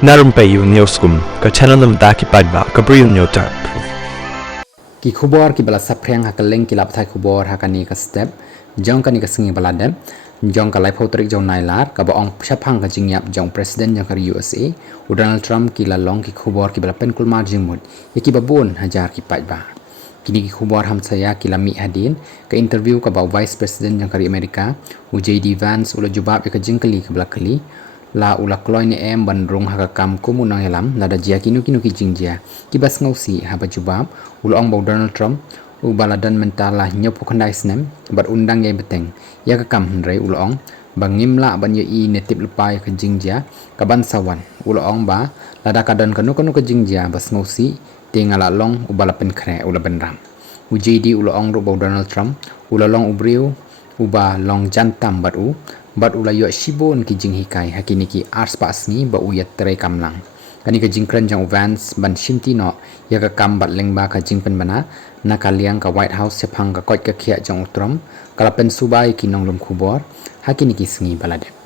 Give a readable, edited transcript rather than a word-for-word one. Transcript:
Na Rympei U ka channel nabynta ki paidbah ka Bri U Hynñiewtrep. Ki Khubor ki bala Saphriang hakaleng ki lapthai Khubor hakani ka step jong kani ka singi baladem jong ka lai photrik jong nailar ka baong shaphang ka jingyap jong president jong kari USA u Donald Trump ki lalong ki Khubor ki bala penkul mar jingmut yaki babun hajar ki paidbah kini ki Khubor hamsaia ki lami hadin ka interview ka ba vice president jong kari Amerika u JD Vance ula jubab ka jingkali ka bala kali la ula kloy ni bandrung hakakam kumunang yalam lada jia kinu ki jingjia kibas ngausi haba jubab ula ong bau Donald Trump u baladan mentala nyopu kandai snem bat undang yai beteng ya kakam hendrai ula ong bangimla ban ye I netip lepai ka jingjia ka bansawan ula ong ba lada kadan kanu ka jingjia bas ngausi tingala long u balapen kre ula benram u JD ula ong ro bau Donald Trump ula long u Bri U uba long jantam bat ula yo Shibun ki jing hikai hakini ki ars pasni ba u yat terai kamlang kani ka jingkran jang Vance ban shimti no ya ka kam bat lengba ka jingpen bana na kaliang ka White House shaphang ka koi ka khia jang utrom kala pen subai ki nonglum Khubor hakini ki singi balade